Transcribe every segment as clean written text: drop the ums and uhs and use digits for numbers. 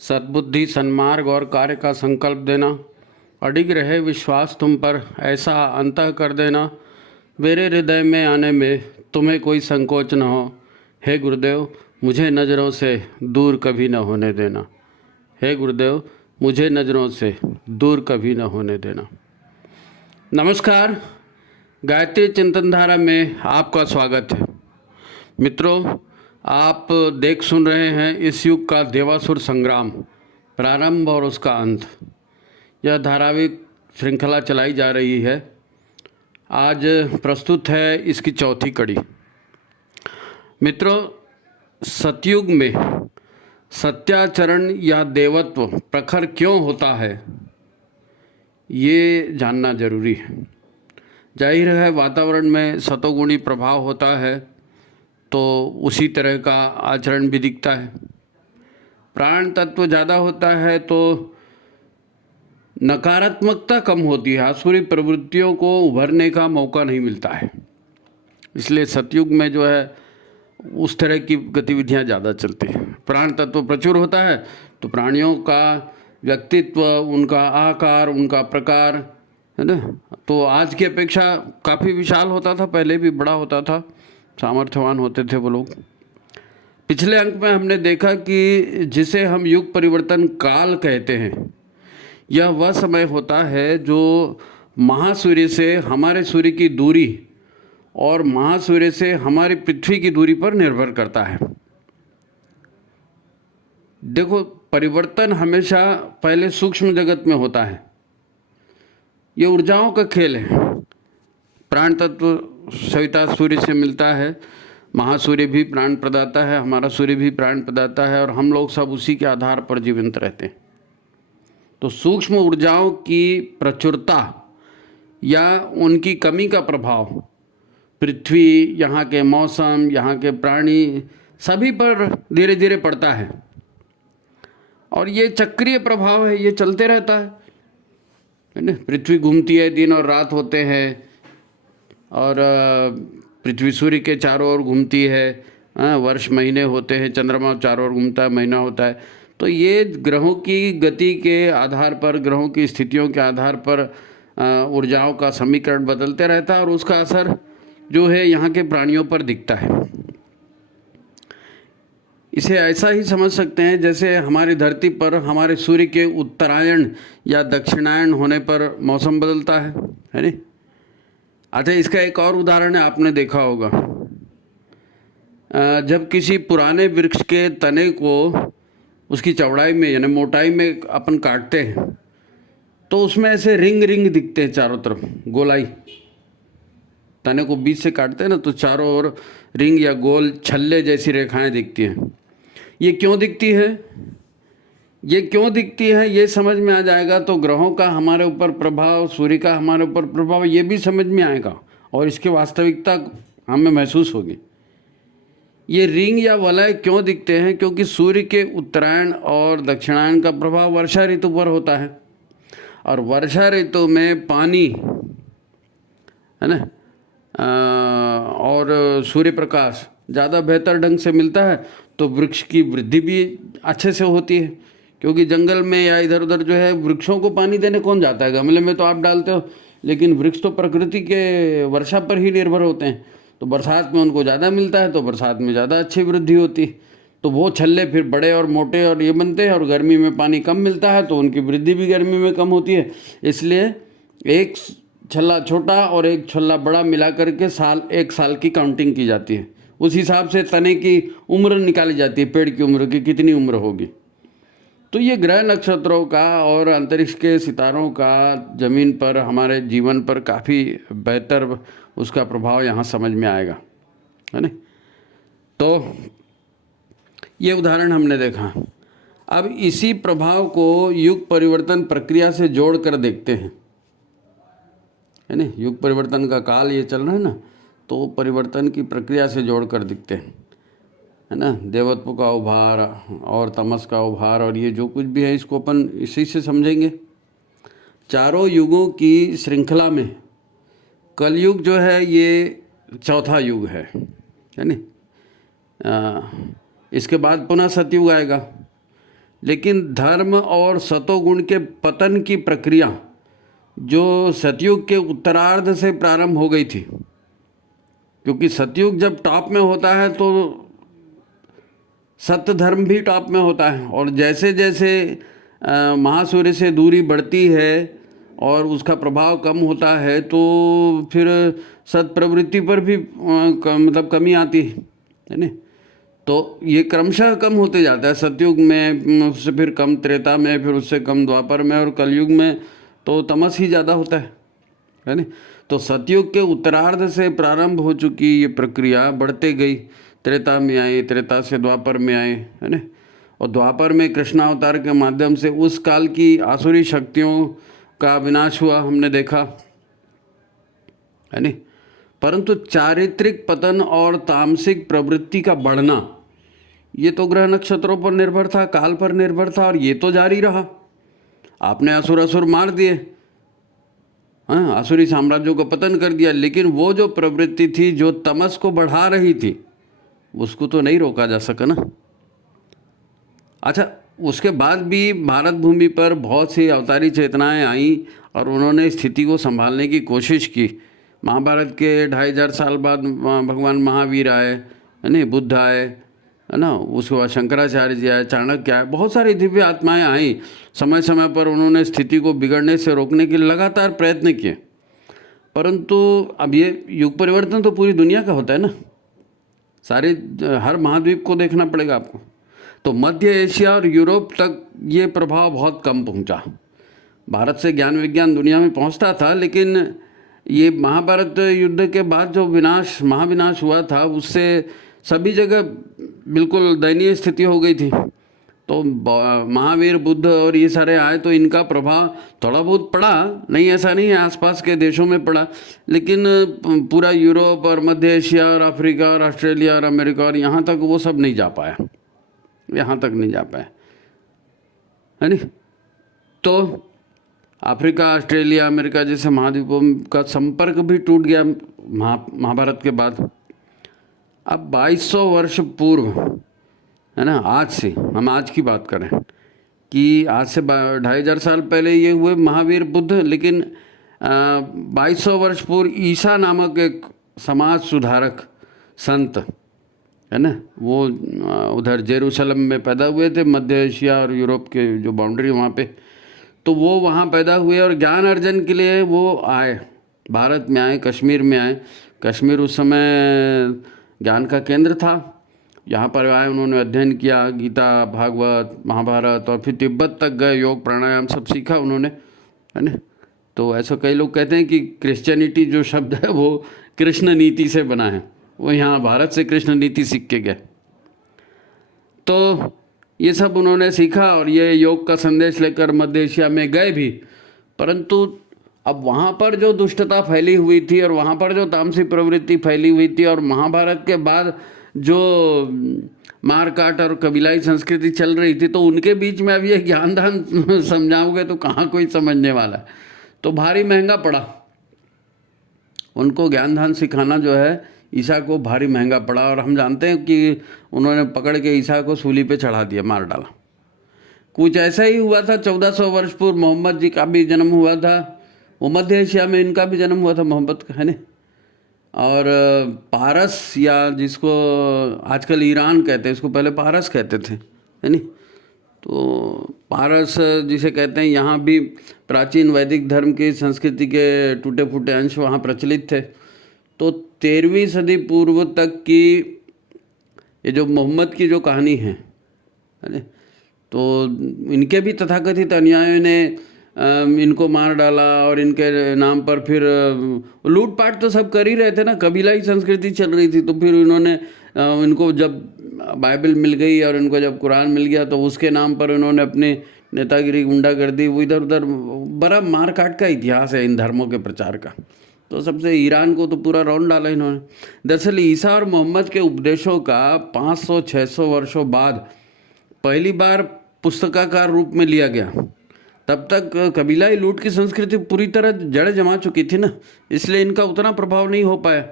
सद्बुद्धि, सन्मार्ग और कार्य का संकल्प देना, अडिग रहे विश्वास तुम पर, ऐसा अंतः कर देना मेरे हृदय में आने में तुम्हें कोई संकोच न हो। हे गुरुदेव, मुझे नज़रों से दूर कभी न होने देना। हे गुरुदेव, मुझे नज़रों से दूर कभी न होने देना। नमस्कार, गायत्री चिंतन धारा में आपका स्वागत है। मित्रों, आप देख सुन रहे हैं इस युग का देवासुर संग्राम, प्रारंभ और उसका अंत। यह धारावाहिक श्रृंखला चलाई जा रही है। आज प्रस्तुत है इसकी चौथी कड़ी। मित्रों, सतयुग में सत्याचरण या देवत्व प्रखर क्यों होता है, ये जानना जरूरी है। जाहिर है, वातावरण में सतोगुणी प्रभाव होता है तो उसी तरह का आचरण भी दिखता है। प्राण तत्व ज़्यादा होता है तो नकारात्मकता कम होती है, आसुरी प्रवृत्तियों को उभरने का मौका नहीं मिलता है। इसलिए सतयुग में जो है उस तरह की गतिविधियां ज़्यादा चलती हैं। प्राण तत्व प्रचुर होता है तो प्राणियों का व्यक्तित्व, उनका आकार, उनका प्रकार, है ना, तो आज की अपेक्षा काफ़ी विशाल होता था, पहले भी बड़ा होता था, सामर्थ्यवान होते थे वो लोग। पिछले अंक में हमने देखा कि जिसे हम युग परिवर्तन काल कहते हैं, यह वह समय होता है जो महासूर्य से हमारे सूर्य की दूरी और महासूर्य से हमारी पृथ्वी की दूरी पर निर्भर करता है। देखो, परिवर्तन हमेशा पहले सूक्ष्म जगत में होता है। ये ऊर्जाओं का खेल है। प्राण तत्व सविता सूर्य से मिलता है, महासूर्य भी प्राण प्रदाता है, हमारा सूर्य भी प्राण प्रदाता है, और हम लोग सब उसी के आधार पर जीवित रहते हैं। तो सूक्ष्म ऊर्जाओं की प्रचुरता या उनकी कमी का प्रभाव पृथ्वी, यहाँ के मौसम, यहाँ के प्राणी सभी पर धीरे धीरे पड़ता है। और ये चक्रीय प्रभाव है, ये चलते रहता है ना। पृथ्वी घूमती है, दिन और रात होते हैं, और पृथ्वी सूर्य के चारों ओर घूमती है। वर्ष महीने होते हैं, चंद्रमा चारों ओर घूमता है, महीना होता है। तो ये ग्रहों की गति के आधार पर, ग्रहों की स्थितियों के आधार पर ऊर्जाओं का समीकरण बदलते रहता है, और उसका असर जो है यहाँ के प्राणियों पर दिखता है। इसे ऐसा ही समझ सकते हैं जैसे हमारी धरती पर हमारे सूर्य के उत्तरायण या दक्षिणायन होने पर मौसम बदलता है नहीं। अच्छा, इसका एक और उदाहरण है, आपने देखा होगा, जब किसी पुराने वृक्ष के तने को उसकी चौड़ाई में यानी मोटाई में अपन काटते हैं तो उसमें ऐसे रिंग रिंग दिखते हैं चारों तरफ, गोलाई। तने को बीच से काटते हैं ना तो चारों ओर रिंग या गोल छल्ले जैसी रेखाएं दिखती हैं। ये क्यों दिखती है? ये क्यों दिखती है ये समझ में आ जाएगा तो ग्रहों का हमारे ऊपर प्रभाव, सूर्य का हमारे ऊपर प्रभाव, ये भी समझ में आएगा और इसकी वास्तविकता हमें महसूस होगी। ये रिंग या वलय क्यों दिखते हैं? क्योंकि सूर्य के उत्तरायण और दक्षिणायन का प्रभाव वर्षा ऋतु पर होता है, और वर्षा ऋतु में पानी, है ना, और सूर्य प्रकाश ज़्यादा बेहतर ढंग से मिलता है, तो वृक्ष की वृद्धि भी अच्छे से होती है। क्योंकि जंगल में या इधर उधर जो है वृक्षों को पानी देने कौन जाता है? गमले में तो आप डालते हो, लेकिन वृक्ष तो प्रकृति के वर्षा पर ही निर्भर होते हैं। तो बरसात में उनको ज़्यादा मिलता है, तो बरसात में ज़्यादा अच्छी वृद्धि होती है। तो वो छल्ले फिर बड़े और मोटे और ये बनते हैं, और गर्मी में पानी कम मिलता है तो उनकी वृद्धि भी गर्मी में कम होती है। इसलिए एक छल्ला छोटा और एक छल्ला बड़ा मिला करके एक साल की काउंटिंग की जाती है। उस हिसाब से तने की उम्र निकाली जाती है, पेड़ की उम्र की कितनी उम्र होगी। तो ये ग्रह नक्षत्रों का और अंतरिक्ष के सितारों का जमीन पर, हमारे जीवन पर काफ़ी बेहतर उसका प्रभाव यहाँ समझ में आएगा, है ना। तो ये उदाहरण हमने देखा। अब इसी प्रभाव को युग परिवर्तन प्रक्रिया से जोड़ कर देखते हैं, है ना। युग परिवर्तन का काल ये चल रहा है ना, तो परिवर्तन की प्रक्रिया से जोड़ कर दिखते हैं, है ना। देवत्व का उभार और तमस का उभार, और ये जो कुछ भी है इसको अपन इसी से समझेंगे। चारों युगों की श्रृंखला में कलयुग जो है ये चौथा युग है ना। इसके बाद पुनः सतयुग आएगा। लेकिन धर्म और सतोगुण के पतन की प्रक्रिया जो सतयुग के उत्तरार्ध से प्रारंभ हो गई थी, क्योंकि सतयुग जब टॉप में होता है तो सत्य धर्म भी टॉप में होता है, और जैसे जैसे महासूर्य से दूरी बढ़ती है और उसका प्रभाव कम होता है तो फिर सत प्रवृत्ति पर भी मतलब कमी आती है ना। तो ये क्रमशः कम होते जाता है सतयुग में, उससे फिर कम त्रेता में, फिर उससे कम द्वापर में, और कलयुग में तो तमस ही ज़्यादा होता है ना। तो सतयुग के उत्तरार्ध से प्रारंभ हो चुकी ये प्रक्रिया बढ़ते गई, त्रेता में आए, त्रेता से द्वापर में आए, है ना। और द्वापर में कृष्णावतार के माध्यम से उस काल की आसुरी शक्तियों का विनाश हुआ, हमने देखा, है ना। परंतु चारित्रिक पतन और तामसिक प्रवृत्ति का बढ़ना ये तो ग्रह नक्षत्रों पर निर्भर था, काल पर निर्भर था, और ये तो जारी रहा। आपने असुर मार दिए, हाँ, आसुरी साम्राज्यों का पतन कर दिया, लेकिन वो जो प्रवृत्ति थी जो तमस को बढ़ा रही थी उसको तो नहीं रोका जा सका ना। अच्छा, उसके बाद भी भारत भूमि पर बहुत सी अवतारी चेतनाएं आई और उन्होंने स्थिति को संभालने की कोशिश की। महाभारत के 2500 साल बाद भगवान महावीर आए, है ना, बुद्ध आए, है ना, उसके बाद शंकराचार्य जी आए, चाणक्य आए, बहुत सारी दिव्य आत्माएं आई। समय समय पर उन्होंने स्थिति को बिगड़ने से रोकने के लगातार प्रयत्न किए। परंतु अब ये युग परिवर्तन तो पूरी दुनिया का होता है ना, सारे हर महाद्वीप को देखना पड़ेगा आपको। तो मध्य एशिया और यूरोप तक ये प्रभाव बहुत कम पहुंचा। भारत से ज्ञान विज्ञान दुनिया में पहुंचता था, लेकिन ये महाभारत युद्ध के बाद जो महाविनाश हुआ था उससे सभी जगह बिल्कुल दयनीय स्थिति हो गई थी। तो महावीर, बुद्ध और ये सारे आए तो इनका प्रभाव थोड़ा बहुत पड़ा, नहीं ऐसा नहीं है, आसपास के देशों में पड़ा, लेकिन पूरा यूरोप और मध्य एशिया और अफ्रीका और ऑस्ट्रेलिया और अमेरिका और यहाँ तक वो सब नहीं जा पाया, यहाँ तक नहीं जा पाया, है नहीं। तो अफ्रीका, ऑस्ट्रेलिया, अमेरिका जैसे महाद्वीपों का संपर्क भी टूट गया महाभारत के बाद। अब 2200 वर्ष पूर्व, है ना, आज से हम आज की बात करें कि आज से 2500 साल पहले ये हुए महावीर बुद्ध, लेकिन 2200 वर्ष पूर्व ईसा नामक एक समाज सुधारक संत, है ना, वो उधर जेरूशलम में पैदा हुए थे, मध्य एशिया और यूरोप के जो बाउंड्री वहाँ पे, तो वो वहाँ पैदा हुए और ज्ञान अर्जन के लिए वो आए, भारत में आए, कश्मीर में आए। कश्मीर उस समय ज्ञान का केंद्र था। यहाँ पर आए, उन्होंने अध्ययन किया, गीता, भागवत, महाभारत, और फिर तिब्बत तक गए, योग प्राणायाम सब सीखा उन्होंने, है ना। तो ऐसा कई लोग कहते हैं कि क्रिश्चियनिटी जो शब्द है वो कृष्ण नीति से बना है, वो यहाँ भारत से कृष्ण नीति सीख के गए। तो ये सब उन्होंने सीखा और ये योग का संदेश लेकर मध्य एशिया में गए भी। परंतु अब वहाँ पर जो दुष्टता फैली हुई थी और वहाँ पर जो तामसिक प्रवृत्ति फैली हुई थी और महाभारत के बाद जो मारकाट और कबीलाई संस्कृति चल रही थी, तो उनके बीच में अब ये ज्ञान दान समझाओगे तो कहाँ कोई समझने वाला है। तो भारी महंगा पड़ा उनको, ज्ञान दान सिखाना जो है ईसा को भारी महंगा पड़ा। और हम जानते हैं कि उन्होंने पकड़ के ईसा को सूली पे चढ़ा दिया, मार डाला। कुछ ऐसा ही हुआ था 1400 वर्ष पूर्व मोहम्मद जी का भी जन्म हुआ था, वो मध्य एशिया में इनका भी जन्म हुआ था मोहम्मद का, है ना। और पारस, या जिसको आजकल ईरान कहते हैं, इसको पहले पारस कहते थे, है नी। तो पारस जिसे कहते हैं, यहाँ भी प्राचीन वैदिक धर्म की संस्कृति के टूटे फूटे अंश वहाँ प्रचलित थे। तो 13वीं सदी पूर्व तक की ये जो मोहम्मद की जो कहानी है ना, तो इनके भी तथाकथित अनुयायियों ने इनको मार डाला और इनके नाम पर फिर लूटपाट तो सब कर ही रहे थे ना, कबीलाई संस्कृति चल रही थी। तो फिर इन्होंने इनको जब बाइबल मिल गई और इनको जब कुरान मिल गया तो उसके नाम पर इन्होंने अपनी नेतागिरी, गुंडागर्दी, वो इधर उधर, बड़ा मारकाट का इतिहास है इन धर्मों के प्रचार का। तो सबसे ईरान को तो पूरा रौंद डाला इन्होंने। दरअसल ईसा और मोहम्मद के उपदेशों का 500-600 वर्षों बाद पहली बार पुस्तकाकार रूप में लिया गया। तब तक कबीलाई लूट की संस्कृति पूरी तरह जड़ जमा चुकी थी ना, इसलिए इनका उतना प्रभाव नहीं हो पाया।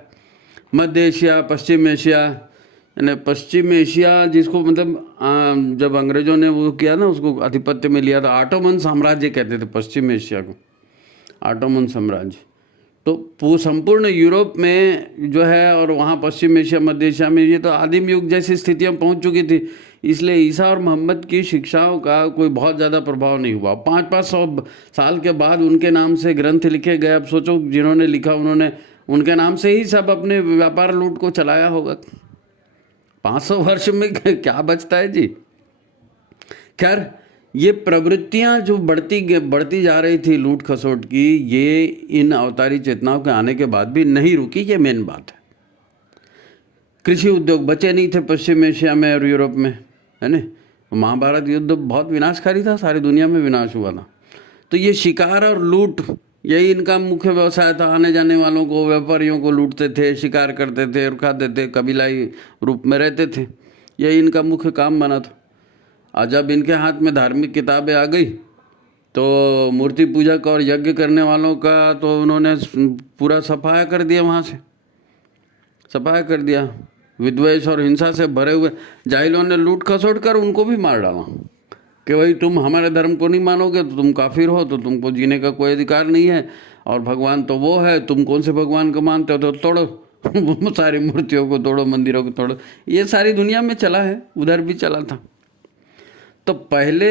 मध्य एशिया, पश्चिम एशिया, यानी पश्चिम एशिया जिसको मतलब जब अंग्रेजों ने वो किया ना, उसको आधिपत्य में लिया था, ऑटोमन साम्राज्य कहते थे पश्चिम एशिया को, ऑटोमन साम्राज्य। तो वो संपूर्ण यूरोप में जो है और वहाँ पश्चिम एशिया, मध्य एशिया में ये तो आदिम युग जैसी स्थितियाँ पहुँच चुकी थी। इसलिए ईसा और मोहम्मद की शिक्षाओं का कोई बहुत ज़्यादा प्रभाव नहीं हुआ। 500 साल के बाद उनके नाम से ग्रंथ लिखे गए। अब सोचो जिन्होंने लिखा उन्होंने उनके नाम से ही सब अपने व्यापार लूट को चलाया होगा। 500 वर्ष में क्या बचता है जी। खैर, ये प्रवृत्तियां जो बढ़ती जा रही थी लूट खसोट की, ये इन अवतारी चेतनाओं के आने के बाद भी नहीं रुकी। ये मेन बात है। कृषि उद्योग बचे नहीं थे पश्चिम एशिया में और यूरोप में, है ना। महाभारत युद्ध बहुत विनाशकारी था, सारी दुनिया में विनाश हुआ था। तो ये शिकार और लूट, यही इनका मुख्य व्यवसाय था। आने जाने वालों को, व्यापारियों को लूटते थे, शिकार करते थे और खाते थे, कबीलाई रूप में रहते थे। यही इनका मुख्य काम बना था। और जब इनके हाथ में धार्मिक किताबें आ गई तो मूर्ति पूजक और यज्ञ करने वालों का तो उन्होंने पूरा सफाया कर दिया, वहाँ से सफाया कर दिया। विद्वेष और हिंसा से भरे हुए जाहिलों ने लूट खसोट कर उनको भी मार डाला कि भाई तुम हमारे धर्म को नहीं मानोगे तो तुम काफिर हो, तो तुमको जीने का कोई अधिकार नहीं है, और भगवान तो वो है, तुम कौन से भगवान को मानते हो, तो तोड़ो सारी मूर्तियों को तोड़ो, मंदिरों को तोड़ो। ये सारी दुनिया में चला है, उधर भी चला था। तो पहले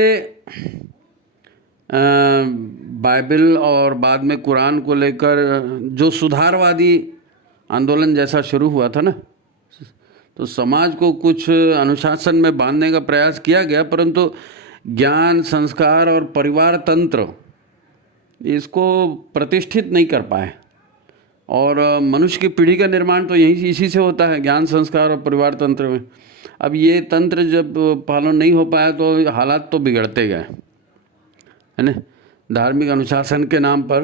बाइबल और बाद में कुरान को लेकर जो सुधारवादी आंदोलन जैसा शुरू हुआ था ना, तो समाज को कुछ अनुशासन में बांधने का प्रयास किया गया, परंतु ज्ञान, संस्कार और परिवार तंत्र इसको प्रतिष्ठित नहीं कर पाए। और मनुष्य की पीढ़ी का निर्माण तो यही इसी से होता है, ज्ञान, संस्कार और परिवार तंत्र में। अब ये तंत्र जब पालन नहीं हो पाया तो हालात तो बिगड़ते गए, है ना। धार्मिक अनुशासन के नाम पर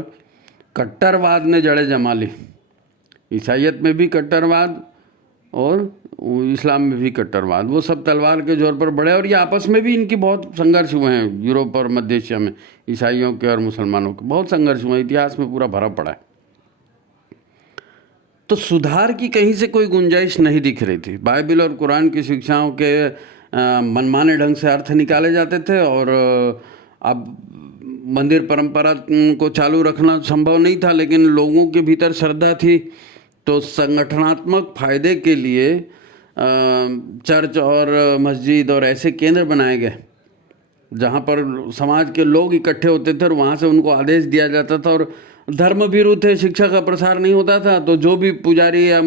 कट्टरवाद ने जड़ें जमा ली। ईसाइयत में भी कट्टरवाद और इस्लाम में भी कट्टरवाद, वो सब तलवार के जोर पर बढ़े। और ये आपस में भी इनकी बहुत संघर्ष हुए हैं यूरोप और मध्य एशिया में, ईसाइयों के और मुसलमानों के बहुत संघर्ष हुए, इतिहास में पूरा भरा पड़ा है। तो सुधार की कहीं से कोई गुंजाइश नहीं दिख रही थी। बाइबल और कुरान की शिक्षाओं के मनमाने ढंग से अर्थ निकाले जाते थे, और अब मंदिर परंपरा को चालू रखना संभव नहीं था, लेकिन लोगों के भीतर श्रद्धा थी। तो संगठनात्मक फायदे के लिए चर्च और मस्जिद और ऐसे केंद्र बनाए गए जहाँ पर समाज के लोग इकट्ठे होते थे और वहाँ से उनको आदेश दिया जाता था। और धर्म भीरू थे, शिक्षा का प्रसार नहीं होता था, तो जो भी पुजारी या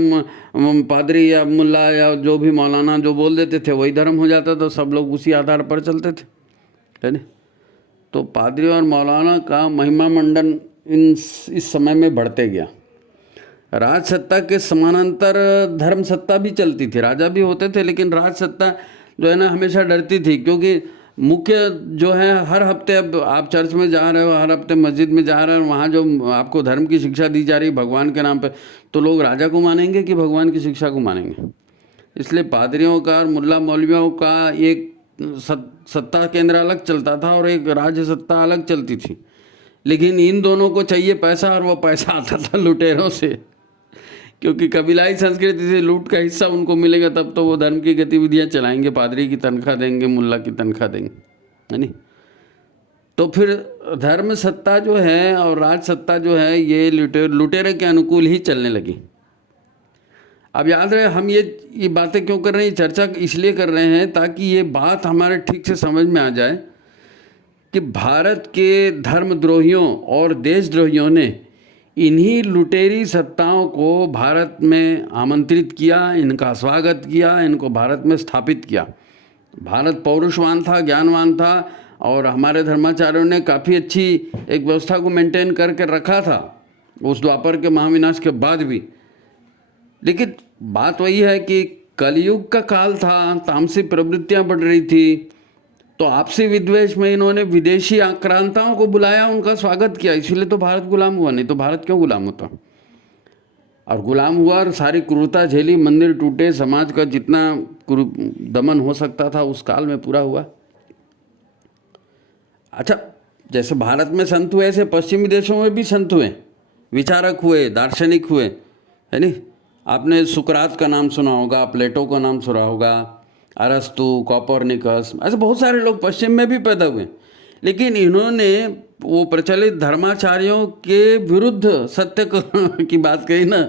पादरी या मुल्ला या जो भी मौलाना जो बोल देते थे वही धर्म हो जाता था। सब लोग उसी आधार पर चलते थे, है ना। तो पादरी और मौलाना का महिमा मंडन इस समय में बढ़ते गया। राज सत्ता के समानांतर धर्म सत्ता भी चलती थी। राजा भी होते थे, लेकिन राज सत्ता जो है ना हमेशा डरती थी, क्योंकि मुख्य जो है हर हफ्ते, अब आप चर्च में जा रहे हो, हर हफ्ते मस्जिद में जा रहे हो, वहाँ जो आपको धर्म की शिक्षा दी जा रही है भगवान के नाम पे, तो लोग राजा को मानेंगे कि भगवान की शिक्षा को मानेंगे। इसलिए पादरियों का और मुल्ला मौलवियों का एक सत्ता केंद्र अलग चलता था और एक राज्य सत्ता अलग चलती थी। लेकिन इन दोनों को चाहिए पैसा, और वो पैसा आता था लुटेरों से, क्योंकि कबीलाई संस्कृति से लूट का हिस्सा उनको मिलेगा, तब तो वो धर्म की गतिविधियां चलाएंगे, पादरी की तनख्वाह देंगे, मुल्ला की तनख्वाह देंगे, है नहीं। तो फिर धर्म सत्ता जो है और राज सत्ता जो है ये लुटेरे के अनुकूल ही चलने लगी। अब याद रहे, हम ये बातें क्यों कर रहे हैं, चर्चा इसलिए कर रहे हैं ताकि ये बात हमारे ठीक से समझ में आ जाए कि भारत के धर्मद्रोहियों और देशद्रोहियों ने इन्हीं लुटेरी सत्ताओं को भारत में आमंत्रित किया, इनका स्वागत किया, इनको भारत में स्थापित किया। भारत पौरुषवान था, ज्ञानवान था, और हमारे धर्माचार्यों ने काफ़ी अच्छी एक व्यवस्था को मेंटेन करके रखा था उस द्वापर के महाविनाश के बाद भी। लेकिन बात वही है कि कलयुग का काल था, तामसिक प्रवृत्तियाँ बढ़ रही थी, तो आपसी विद्वेष में इन्होंने विदेशी आक्रांताओं को बुलाया, उनका स्वागत किया, इसलिए तो भारत गुलाम हुआ। नहीं तो भारत क्यों गुलाम होता। और गुलाम हुआ और सारी क्रूरता झेली, मंदिर टूटे, समाज का जितना दमन हो सकता था उस काल में पूरा हुआ। अच्छा, जैसे भारत में संत हुए, ऐसे पश्चिमी देशों में भी संत हुए, विचारक हुए, दार्शनिक हुए, है नहीं। आपने सुकरात का नाम सुना होगा, प्लेटो का नाम सुना होगा, अरस्तु, कोपरनिकस, ऐसे बहुत सारे लोग पश्चिम में भी पैदा हुए, लेकिन इन्होंने वो प्रचलित धर्माचार्यों के विरुद्ध सत्य की बात कही ना,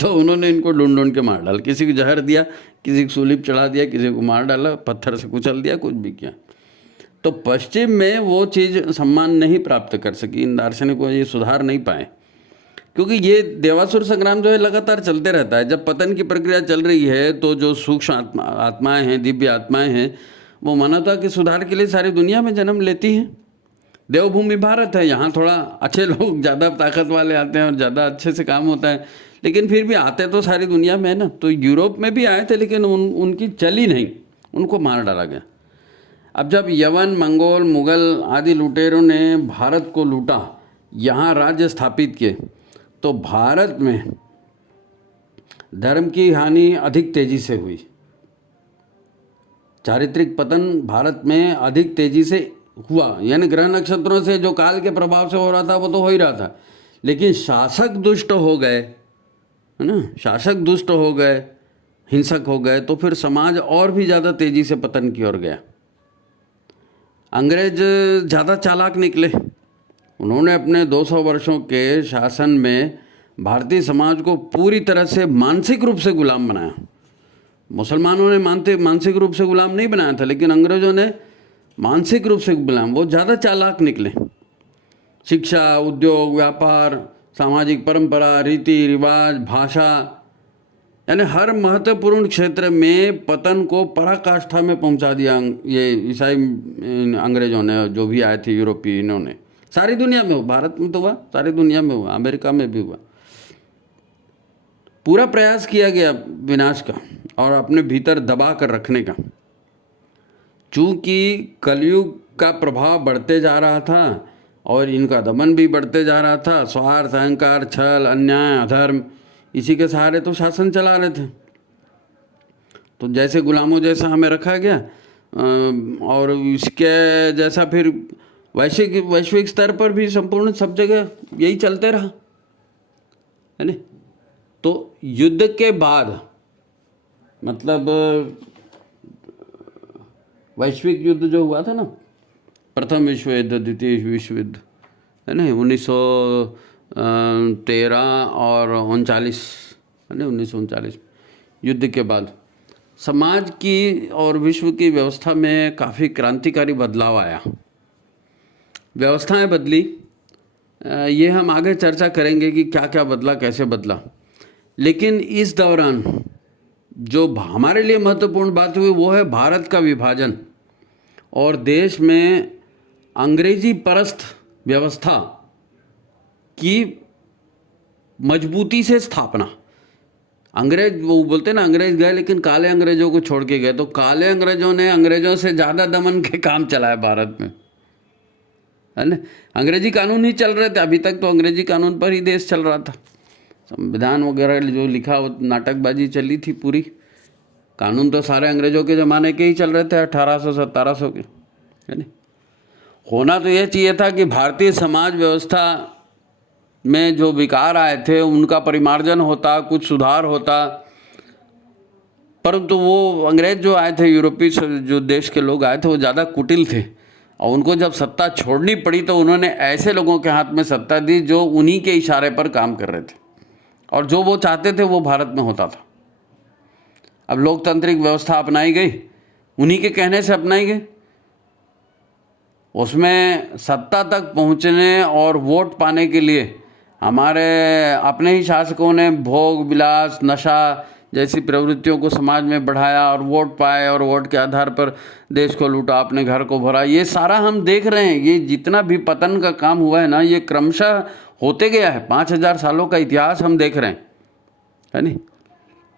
तो उन्होंने इनको ढूंढ ढूंढ के मार डाला। किसी को जहर दिया, किसी को सूली चढ़ा दिया, किसी को मार डाला, पत्थर से कुचल दिया, कुछ भी किया। तो पश्चिम में वो चीज़ सम्मान नहीं प्राप्त कर सकी, इन दार्शनिकों ये सुधार नहीं पाए, क्योंकि ये देवासुर संग्राम जो है लगातार चलते रहता है। जब पतन की प्रक्रिया चल रही है तो जो सूक्ष्म आत्माएं हैं, दिव्य आत्माएं हैं, वो मानवता के सुधार के लिए सारी दुनिया में जन्म लेती हैं। देवभूमि भारत है, यहाँ थोड़ा अच्छे लोग, ज़्यादा ताकत वाले आते हैं और ज़्यादा अच्छे से काम होता है, लेकिन फिर भी आते तो सारी दुनिया में है ना। तो यूरोप में भी आए थे, लेकिन उनकी चली नहीं, उनको मार डाला गया। अब जब यवन, मंगोल, मुगल आदि लुटेरों ने भारत को लूटा, यहाँ राज्य स्थापित किए, तो भारत में धर्म की हानि अधिक तेजी से हुई। चारित्रिक पतन भारत में अधिक तेजी से हुआ, यानी ग्रह नक्षत्रों से जो काल के प्रभाव से हो रहा था वो तो हो ही रहा था, लेकिन शासक दुष्ट हो गए, है ना, शासक दुष्ट हो गए, हिंसक हो गए, तो फिर समाज और भी ज़्यादा तेजी से पतन की ओर गया। अंग्रेज ज़्यादा चालाक निकले, उन्होंने अपने 200 वर्षों के शासन में भारतीय समाज को पूरी तरह से मानसिक रूप से गुलाम बनाया। मुसलमानों ने मानसिक रूप से गुलाम नहीं बनाया था, लेकिन अंग्रेजों ने मानसिक रूप से गुलाम, वो ज़्यादा चालाक निकले। शिक्षा, उद्योग, व्यापार, सामाजिक परंपरा, रीति रिवाज, भाषा, यानी हर महत्वपूर्ण क्षेत्र में पतन को पराकाष्ठा में पहुंचा दिया ये ईसाई अंग्रेजों ने, जो भी आए थे यूरोपीय, इन्होंने। सारी दुनिया में हुआ, भारत में तो हुआ, सारी दुनिया में हुआ, अमेरिका में भी हुआ। पूरा प्रयास किया गया विनाश का और अपने भीतर दबा कर रखने का। चूँकि कलयुग का प्रभाव बढ़ते जा रहा था और इनका दमन भी बढ़ते जा रहा था, स्वार्थ, अहंकार, छल, अन्याय, अधर्म, इसी के सहारे तो शासन चला रहे थे। तो जैसे गुलामों जैसा हमें रखा गया, और इसके जैसा फिर वैश्विक स्तर पर भी संपूर्ण सब जगह यही चलते रहा, है ना। तो युद्ध के बाद, मतलब वैश्विक युद्ध जो हुआ था ना, प्रथम विश्व युद्ध, द्वितीय विश्व युद्ध, है ना, 1913 और 1939, है ना, 1939 युद्ध के बाद समाज की और विश्व की व्यवस्था में काफ़ी क्रांतिकारी बदलाव आया, व्यवस्थाएं बदली। ये हम आगे चर्चा करेंगे कि क्या क्या बदला, कैसे बदला। लेकिन इस दौरान जो हमारे लिए महत्वपूर्ण बात हुई वो है भारत का विभाजन और देश में अंग्रेजी परस्त व्यवस्था की मजबूती से स्थापना। अंग्रेज, वो बोलते हैं ना, अंग्रेज गए लेकिन काले अंग्रेजों को छोड़ के गए, तो काले अंग्रेजों ने अंग्रेजों से ज़्यादा दमन के काम चलाए भारत में, है ना। अंग्रेजी कानून ही चल रहे थे, अभी तक तो अंग्रेजी कानून पर ही देश चल रहा था। संविधान वगैरह जो लिखा वो नाटकबाजी चली थी पूरी, कानून तो सारे अंग्रेजों के ज़माने के ही चल रहे थे, 1800-1700 के, है ना। होना तो ये चाहिए था कि भारतीय समाज व्यवस्था में जो विकार आए थे उनका परिमार्जन होता, कुछ सुधार होता, परंतु वो अंग्रेज जो आए थे, यूरोपीय जो देश के लोग आए थे, वो ज़्यादा कुटिल थे और उनको जब सत्ता छोड़नी पड़ी तो उन्होंने ऐसे लोगों के हाथ में सत्ता दी जो उन्हीं के इशारे पर काम कर रहे थे और जो वो चाहते थे वो भारत में होता था। अब लोकतांत्रिक व्यवस्था अपनाई गई, उन्हीं के कहने से अपनाई गई, उसमें सत्ता तक पहुंचने और वोट पाने के लिए हमारे अपने ही शासकों ने भोग विलास, नशा जैसी प्रवृत्तियों को समाज में बढ़ाया और वोट पाए और वोट के आधार पर देश को लूटा, अपने घर को भरा। ये सारा हम देख रहे हैं, ये जितना भी पतन का काम हुआ है ना, ये क्रमशः होते गया है। 5000 सालों का इतिहास हम देख रहे हैं, है नहीं।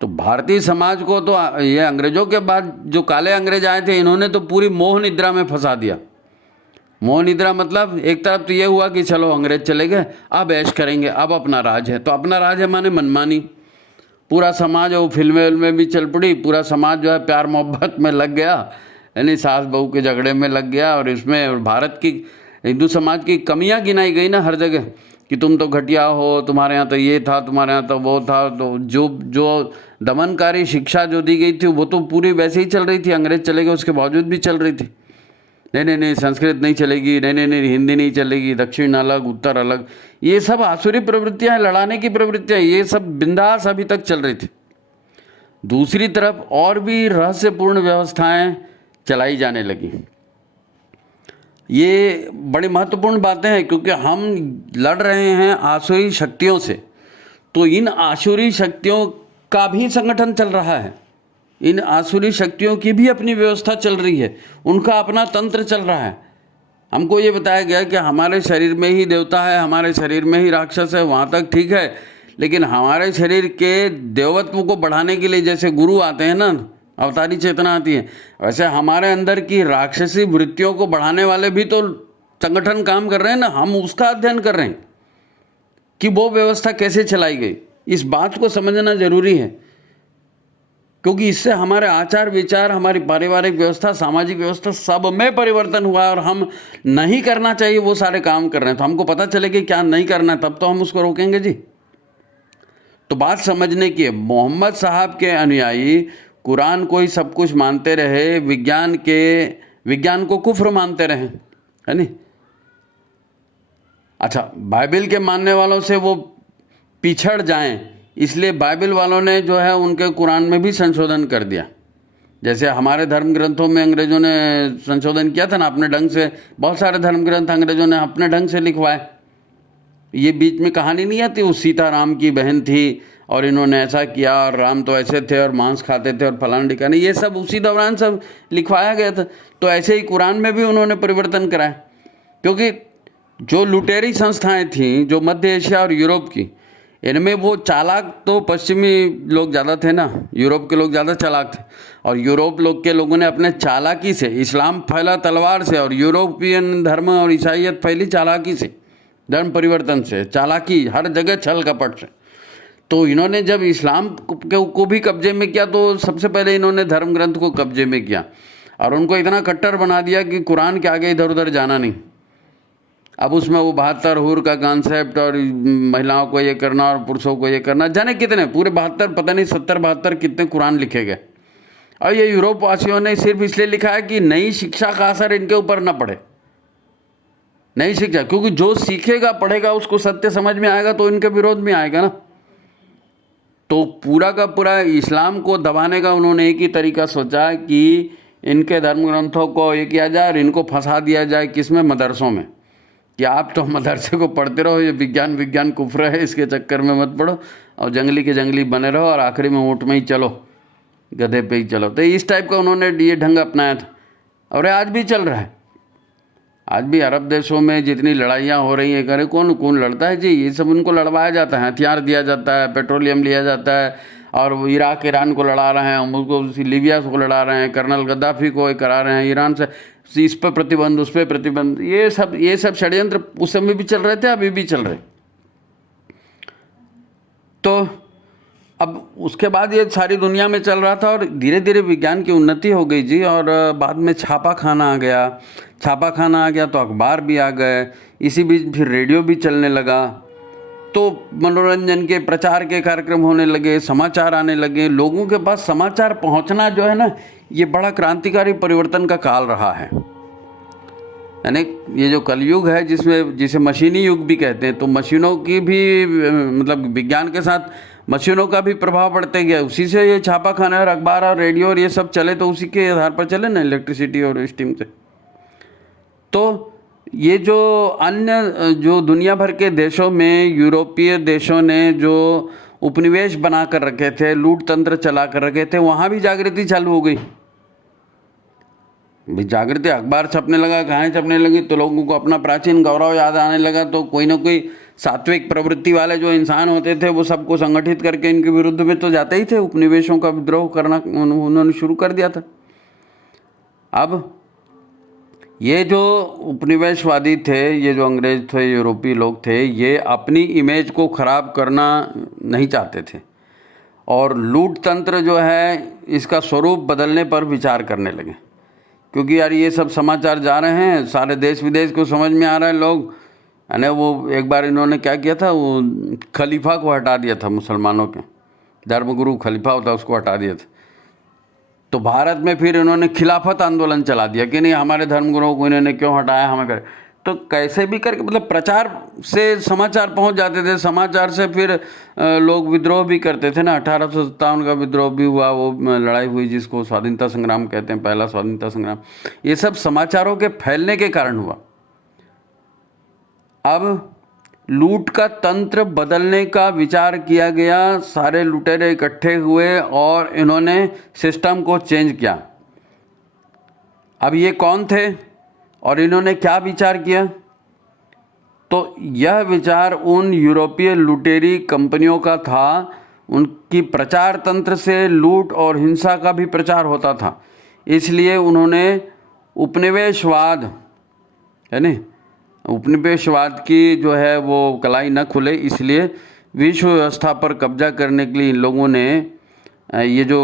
तो भारतीय समाज को तो ये अंग्रेजों के बाद जो काले अंग्रेज आए थे, इन्होंने तो पूरी मोह निद्रा में फंसा दिया। मोह निद्रा मतलब एक तरफ तो ये हुआ कि चलो अंग्रेज चले गए, अब ऐश करेंगे, अब अपना राज है। तो अपना राज है माने मनमानी, पूरा समाज, वो फिल्में भी चल पड़ी, पूरा समाज जो है प्यार मोहब्बत में लग गया, यानी सास बहू के झगड़े में लग गया। और इसमें भारत की, हिंदू समाज की कमियां गिनाई गई ना हर जगह, कि तुम तो घटिया हो, तुम्हारे यहाँ तो ये था, तुम्हारे यहाँ तो वो था। तो जो दमनकारी शिक्षा जो दी गई थी वो तो पूरी वैसे ही चल रही थी, अंग्रेज चले गए उसके बावजूद भी चल रही थी। नहीं नहीं नहीं, संस्कृत नहीं चलेगी, नहीं नहीं नहीं, हिंदी नहीं चलेगी, दक्षिण अलग उत्तर अलग, ये सब आसुरी प्रवृत्तियाँ हैं, लड़ाने की प्रवृत्तियाँ, ये सब बिंदास अभी तक चल रही थी। दूसरी तरफ और भी रहस्यपूर्ण व्यवस्थाएं चलाई जाने लगी। ये बड़ी महत्वपूर्ण बातें हैं, क्योंकि हम लड़ रहे हैं आसुरी शक्तियों से, तो इन आसुरी शक्तियों का भी संगठन चल रहा है, इन आसुरी शक्तियों की भी अपनी व्यवस्था चल रही है, उनका अपना तंत्र चल रहा है। हमको ये बताया गया कि हमारे शरीर में ही देवता है, हमारे शरीर में ही राक्षस है, वहाँ तक ठीक है, लेकिन हमारे शरीर के देवत्व को बढ़ाने के लिए जैसे गुरु आते हैं ना, अवतारी चेतना आती है, वैसे हमारे अंदर की राक्षसी वृत्तियों को बढ़ाने वाले भी तो संगठन काम कर रहे हैं ना। हम उसका अध्ययन कर रहे हैं कि वो व्यवस्था कैसे चलाई गई। इस बात को समझना जरूरी है, क्योंकि इससे हमारे आचार विचार, हमारी पारिवारिक व्यवस्था, सामाजिक व्यवस्था, सब में परिवर्तन हुआ, और हम नहीं करना चाहिए वो सारे काम कर रहे हैं। तो हमको पता चले कि क्या नहीं करना है, तब तो हम उसको रोकेंगे जी। तो बात समझने की है, मोहम्मद साहब के अनुयायी कुरान को ही सब कुछ मानते रहे, विज्ञान को कुफ्र मानते रहे, है नहीं। अच्छा, बाइबल के मानने वालों से वो पिछड़ जाएं, इसलिए बाइबल वालों ने जो है उनके कुरान में भी संशोधन कर दिया। जैसे हमारे धर्म ग्रंथों में अंग्रेज़ों ने संशोधन किया था ना अपने ढंग से, बहुत सारे धर्म ग्रंथ अंग्रेज़ों ने अपने ढंग से लिखवाए। ये बीच में कहानी नहीं आती, वो सीता राम की बहन थी और इन्होंने ऐसा किया, और राम तो ऐसे थे और मांस खाते थे और फलाना ठिकाना, ये सब उसी दौरान सब लिखवाया गया था। तो ऐसे ही कुरान में भी उन्होंने परिवर्तन कराया, क्योंकि जो लुटेरी संस्थाएं थीं जो मध्य एशिया और यूरोप की, इनमें वो चालाक तो पश्चिमी लोग ज़्यादा थे ना, यूरोप के लोग ज़्यादा चालाक थे, और यूरोप लोग के लोगों ने अपने चालाकी से, इस्लाम फैला तलवार से, और यूरोपियन धर्म और ईसाइयत फैली चालाकी से, धर्म परिवर्तन से, चालाकी, हर जगह छल कपट से। तो इन्होंने जब इस्लाम को भी कब्जे में किया, तो सबसे पहले इन्होंने धर्म ग्रंथ को कब्जे में किया और उनको इतना कट्टर बना दिया कि कुरान के आगे इधर उधर जाना नहीं। अब उसमें वो 72 हूर का कॉन्सेप्ट, और महिलाओं को ये करना और पुरुषों को ये करना, जाने कितने, पूरे 72, पता नहीं 70-72 कितने कुरान लिखे गए। और ये यूरोप वासियों ने सिर्फ इसलिए लिखा है कि नई शिक्षा का असर इनके ऊपर न पड़े। नई शिक्षा, क्योंकि जो सीखेगा पढ़ेगा उसको सत्य समझ में आएगा, तो इनके विरोध में आएगा ना। तो पूरा का पूरा इस्लाम को दबाने का उन्होंने एक ही तरीका सोचा कि इनके धर्म ग्रंथों को ये किया जाए और इनको फंसा दिया जाए, किसमें, मदरसों में, कि आप तो मदरसे को पढ़ते रहो, ये विज्ञान कुफ्र है, इसके चक्कर में मत पढ़ो, और जंगली के जंगली बने रहो, और आखिरी में ऊँट में ही चलो, गधे पे ही चलो। तो इस टाइप का उन्होंने ये ढंग अपनाया था, और आज भी चल रहा है। आज भी अरब देशों में जितनी लड़ाइयाँ हो रही हैं, करे कौन कौन लड़ता है जी, ये सब उनको लड़वाया जाता है, हथियार दिया जाता है, पेट्रोलियम लिया जाता है, और वो इराक ईरान को लड़ा रहे हैं, उनको लीबिया को लड़ा रहे हैं, कर्नल गद्दाफी को करा रहे हैं, ईरान से इस पर प्रतिबंध, उस पर प्रतिबंध, ये सब षड्यंत्र उस समय भी चल रहे थे, अभी भी चल रहे। तो अब उसके बाद ये सारी दुनिया में चल रहा था, और धीरे धीरे विज्ञान की उन्नति हो गई जी, और बाद में छापा खाना आ गया तो अखबार भी आ गए, इसी बीच फिर रेडियो भी चलने लगा, तो मनोरंजन के प्रचार के कार्यक्रम होने लगे, समाचार आने लगे, लोगों के पास समाचार पहुंचना जो है ना, ये बड़ा क्रांतिकारी परिवर्तन का काल रहा है। यानी ये जो कलयुग है, जिसे मशीनी युग भी कहते हैं, तो मशीनों की भी, मतलब विज्ञान के साथ मशीनों का भी प्रभाव पड़ते गया, उसी से ये छापा खाना और अखबार और रेडियो और ये सब चले, तो उसी के आधार पर चले ना, इलेक्ट्रिसिटी और स्टीम से। तो ये जो अन्य जो दुनिया भर के देशों में यूरोपीय देशों ने जो उपनिवेश बना कर रखे थे, लूट तंत्र चला कर रखे थे, वहाँ भी जागृति चालू हो गई। भी जागृति, अखबार छपने लगा, कहानी छपने लगी, तो लोगों को अपना प्राचीन गौरव याद आने लगा। तो कोई ना कोई सात्विक प्रवृत्ति वाले जो इंसान होते थे, वो सबको संगठित करके इनके विरुद्ध में तो जाते ही थे, उपनिवेशों का विद्रोह करना उन्होंने शुरू कर दिया था। अब ये जो उपनिवेशवादी थे, ये जो अंग्रेज थे, यूरोपीय लोग थे, ये अपनी इमेज को ख़राब करना नहीं चाहते थे, और लूट तंत्र जो है इसका स्वरूप बदलने पर विचार करने लगे। क्योंकि यार ये सब समाचार जा रहे हैं, सारे देश विदेश को समझ में आ रहा है, लोग यानी वो एक बार इन्होंने क्या किया था, वो खलीफा को हटा दिया था, मुसलमानों के धर्मगुरु खलीफा होता उसको हटा दिया था। तो भारत में फिर इन्होंने खिलाफत आंदोलन चला दिया कि नहीं, हमारे धर्मगुरुओं को इन्होंने क्यों हटाया, हमें करे। तो कैसे भी करके मतलब प्रचार से समाचार पहुंच जाते थे, समाचार से फिर लोग विद्रोह भी करते थे ना। 1857 का विद्रोह भी हुआ, वो लड़ाई हुई जिसको स्वाधीनता संग्राम कहते हैं, पहला स्वाधीनता संग्राम। ये सब समाचारों के फैलने के कारण हुआ। अब लूट का तंत्र बदलने का विचार किया गया, सारे लुटेरे इकट्ठे हुए और इन्होंने सिस्टम को चेंज किया। अब ये कौन थे और इन्होंने क्या विचार किया? तो यह विचार उन यूरोपीय लुटेरी कंपनियों का था, उनकी प्रचार तंत्र से लूट और हिंसा का भी प्रचार होता था। इसलिए उन्होंने उपनिवेशवाद, है नहीं, उपनिवेशवाद की जो है वो कलाई न खुले, इसलिए विश्व व्यवस्था पर कब्जा करने के लिए इन लोगों ने ये जो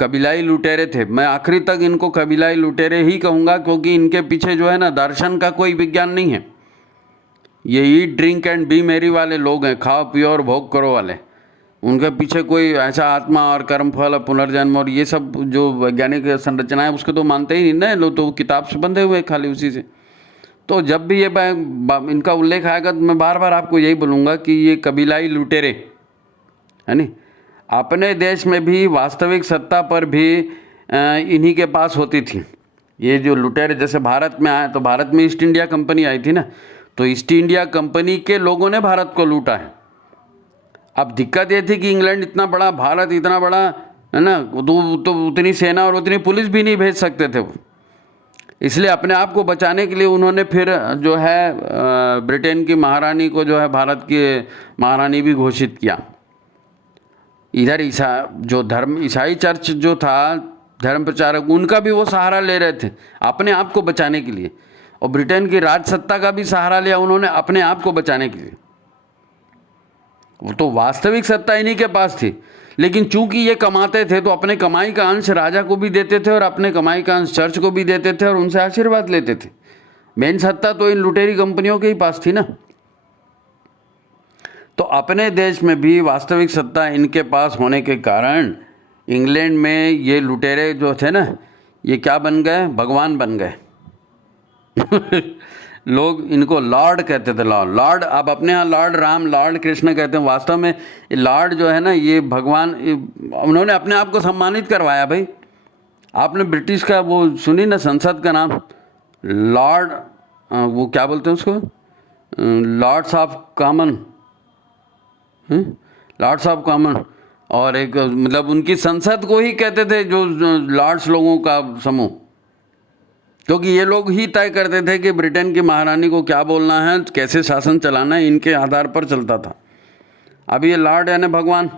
कबीलाई लुटेरे थे, मैं आखिरी तक इनको कबीलाई लुटेरे ही कहूँगा, क्योंकि इनके पीछे जो है ना दर्शन का कोई विज्ञान नहीं है। ये ईट ड्रिंक एंड बी मेरी वाले लोग हैं, खाओ पियो और भोग करो वाले। उनके पीछे कोई ऐसा आत्मा और कर्मफल और पुनर्जन्म और ये सब जो वैज्ञानिक संरचना है उसको तो मानते ही नहीं ना लोग, तो किताब से बंधे हुए खाली उसी से। तो जब भी ये इनका उल्लेख आएगा तो मैं बार बार आपको यही बोलूँगा कि ये कबीलाई लुटेरे, है नहीं, अपने देश में भी वास्तविक सत्ता पर भी इन्हीं के पास होती थी। ये जो लुटेरे जैसे भारत में आए, तो भारत में ईस्ट इंडिया कंपनी आई थी ना, तो ईस्ट इंडिया कंपनी के लोगों ने भारत को लूटा है। अब दिक्कत ये थी कि इंग्लैंड इतना बड़ा, भारत इतना बड़ा, है ना, तो उतनी सेना और उतनी पुलिस भी नहीं भेज सकते थे वो। इसलिए अपने आप को बचाने के लिए उन्होंने फिर जो है ब्रिटेन की महारानी को जो है भारत की महारानी भी घोषित किया। इधर ईसाई चर्च जो था, धर्म प्रचारक, उनका भी वो सहारा ले रहे थे अपने आप को बचाने के लिए, और ब्रिटेन की राज सत्ता का भी सहारा लिया उन्होंने अपने आप को बचाने के लिए। वो तो वास्तविक सत्ता इन्हीं के पास थी, लेकिन चूंकि ये कमाते थे तो अपने कमाई का अंश राजा को भी देते थे और अपने कमाई का अंश चर्च को भी देते थे और उनसे आशीर्वाद लेते थे। मेन सत्ता तो इन लुटेरी कंपनियों के ही पास थी ना। तो अपने देश में भी वास्तविक सत्ता इनके पास होने के कारण इंग्लैंड में ये लुटेरे जो थे ना, ये क्या बन गए, भगवान बन गए। लोग इनको लॉर्ड कहते थे, लॉर्ड। अब अपने यहाँ लॉर्ड राम, लॉर्ड कृष्ण कहते हैं। वास्तव में लॉर्ड जो है ना, ये भगवान, उन्होंने अपने आप को सम्मानित करवाया। भाई आपने ब्रिटिश का वो सुनी ना, संसद का नाम लॉर्ड, वो क्या बोलते हैं उसको, lords of common, lords of common. और एक मतलब उनकी संसद को ही कहते थे जो लॉर्ड्स लोगों का समूह, क्योंकि ये लोग ही तय करते थे कि ब्रिटेन की महारानी को क्या बोलना है, कैसे शासन चलाना है, इनके आधार पर चलता था। अब ये लॉर्ड यानी भगवान,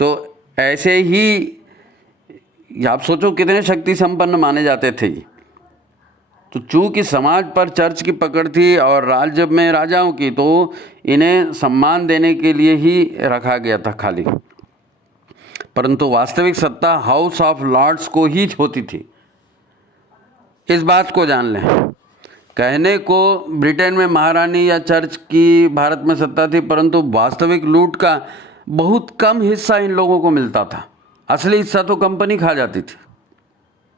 तो ऐसे ही आप सोचो कितने शक्ति संपन्न माने जाते थे ये। तो चूँकि समाज पर चर्च की पकड़ थी और राज्य में राजाओं की, तो इन्हें सम्मान देने के लिए ही रखा गया था खाली, परंतु वास्तविक सत्ता हाउस ऑफ लॉर्ड्स को ही होती थी। इस बात को जान लें। कहने को ब्रिटेन में महारानी या चर्च की भारत में सत्ता थी, परंतु वास्तविक लूट का बहुत कम हिस्सा इन लोगों को मिलता था। असली हिस्सा तो कंपनी खा जाती थी।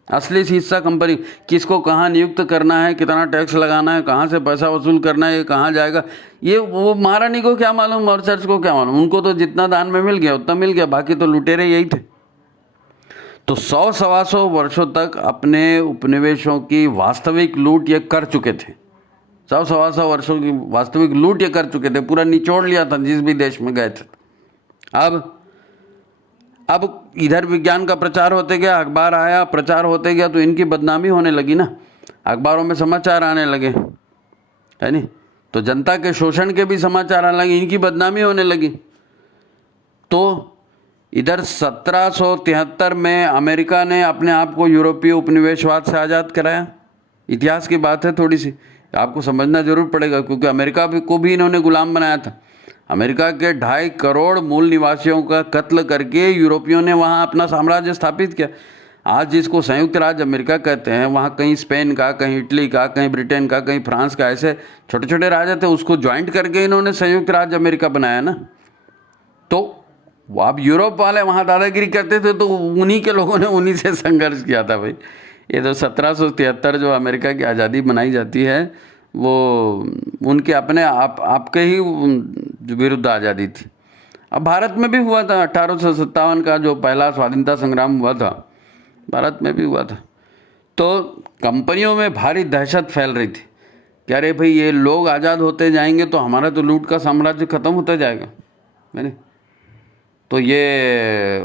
असली हिस्सा कंपनी, किसको कहाँ नियुक्त करना है, कितना टैक्स लगाना है, कहाँ से पैसा वसूल करना है, कहाँ जाएगा, ये वो महारानी को क्या मालूम और चर्च को क्या मालूम। उनको तो जितना दान में मिल गया उतना मिल गया, बाकी तो लुटेरे यही थे। तो 100-125 वर्षों तक अपने उपनिवेशों की वास्तविक लूट ये कर चुके थे। 100-125 वर्षों की वास्तविक लूट ये कर चुके थे, पूरा निचोड़ लिया था जिस भी देश में गए थे। अब इधर विज्ञान का प्रचार होते गया, अखबार आया, प्रचार होते गया, तो इनकी बदनामी होने लगी ना, अखबारों में समाचार आने लगे, है नहीं, तो जनता के शोषण के भी समाचार आने लगे, इनकी बदनामी होने लगी। तो इधर 1773 में अमेरिका ने अपने आप को यूरोपीय उपनिवेशवाद से आज़ाद कराया। इतिहास की बात है, थोड़ी सी आपको समझना जरूर पड़ेगा, क्योंकि अमेरिका को भी इन्होंने गुलाम बनाया था। अमेरिका के 2.5 करोड़ मूल निवासियों का कत्ल करके यूरोपियों ने वहाँ अपना साम्राज्य स्थापित किया। आज जिसको संयुक्त राज्य अमेरिका कहते हैं, वहाँ कहीं स्पेन का, कहीं इटली का, कहीं ब्रिटेन का, कहीं फ्रांस का, ऐसे छोटे छोटे राज्य थे, उसको ज्वाइंट करके इन्होंने संयुक्त राज्य अमेरिका बनाया ना। तो अब यूरोप वाले वहाँ दादागिरी करते थे, तो उन्हीं के लोगों ने उन्हीं से संघर्ष किया था भाई। ये तो 1773 जो अमेरिका की आज़ादी बनाई जाती है, वो उनके अपने आपके ही विरुद्ध आज़ादी थी। अब भारत में भी हुआ था 1857 का जो पहला स्वाधीनता संग्राम हुआ था, भारत में भी हुआ था। तो कंपनियों में भारी दहशत फैल रही थी कि अरे भाई ये लोग आज़ाद होते जाएंगे तो हमारा तो लूट का साम्राज्य ख़त्म होता जाएगा, मैंने। तो ये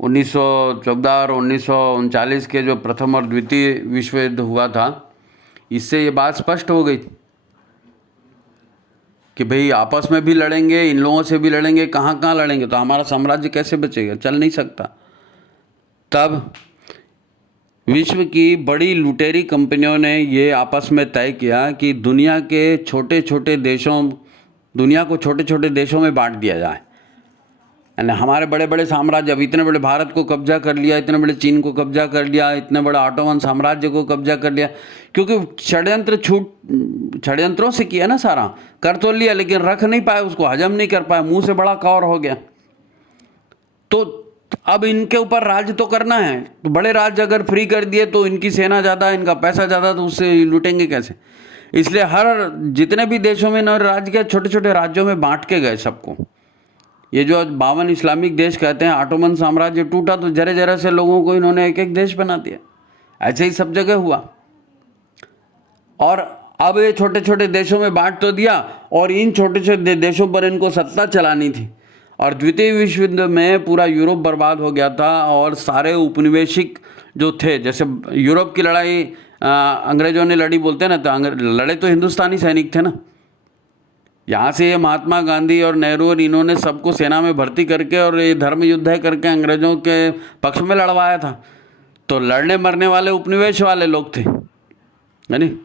1914 और 1939 के जो प्रथम और द्वितीय विश्व युद्ध हुआ था, इससे ये बात स्पष्ट हो गई कि भाई आपस में भी लड़ेंगे, इन लोगों से भी लड़ेंगे, कहाँ कहाँ लड़ेंगे, तो हमारा साम्राज्य कैसे बचेगा, चल नहीं सकता। तब विश्व की बड़ी लुटेरी कंपनियों ने ये आपस में तय किया कि दुनिया के छोटे छोटे देशों, दुनिया को छोटे छोटे देशों में बांट दिया जाए। यानी हमारे बड़े बड़े साम्राज्य, अब इतने बड़े भारत को कब्जा कर लिया, इतने बड़े चीन को कब्जा कर लिया, इतने बड़ा ऑटोमन साम्राज्य को कब्जा कर लिया, क्योंकि षड्यंत्रों से किया ना, सारा कर तो लिया लेकिन रख नहीं पाए, उसको हजम नहीं कर पाए, मुंह से बड़ा कौर हो गया। तो अब इनके ऊपर राज तो करना है, तो बड़े राज्य अगर फ्री कर दिए तो इनकी सेना ज़्यादा, इनका पैसा ज़्यादा, तो उससे लूटेंगे कैसे। इसलिए हर जितने भी देशों में इन्होंने राज किया, छोटे छोटे राज्यों में बांट के गए सबको। ये जो 52 इस्लामिक देश कहते हैं, ऑटोमन साम्राज्य टूटा तो जरे जरे से लोगों को इन्होंने एक एक देश बना दिया। ऐसे ही सब जगह हुआ। और अब ये छोटे छोटे देशों में बांट तो दिया, और इन छोटे छोटे देशों पर इनको सत्ता चलानी थी। और द्वितीय विश्व युद्ध में पूरा यूरोप बर्बाद हो गया था, और सारे उपनिवेशिक जो थे, जैसे यूरोप की लड़ाई अंग्रेजों ने लड़ी बोलते हैं ना, तो लड़े तो हिंदुस्तानी सैनिक थे ना। यहाँ से ये महात्मा गांधी और नेहरू और इन्होंने सबको सेना में भर्ती करके और ये धर्म युद्ध है करके अंग्रेजों के पक्ष में लड़वाया था। तो लड़ने मरने वाले उपनिवेश वाले लोग थे, यानी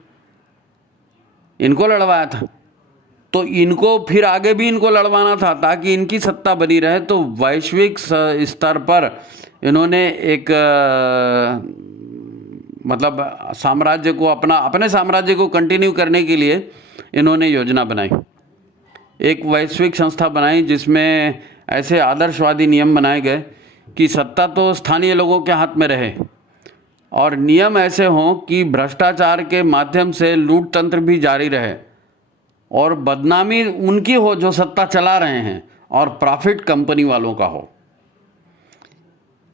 इनको लड़वाया था। तो इनको फिर आगे भी इनको लड़वाना था ताकि इनकी सत्ता बनी रहे। तो वैश्विक स्तर पर इन्होंने एक मतलब साम्राज्य को अपने साम्राज्य को कंटिन्यू करने के लिए इन्होंने योजना बनाई। एक वैश्विक संस्था बनाई जिसमें ऐसे आदर्शवादी नियम बनाए गए कि सत्ता तो स्थानीय लोगों के हाथ में रहे, और नियम ऐसे हों कि भ्रष्टाचार के माध्यम से लूट तंत्र भी जारी रहे, और बदनामी उनकी हो जो सत्ता चला रहे हैं, और प्रॉफिट कंपनी वालों का हो।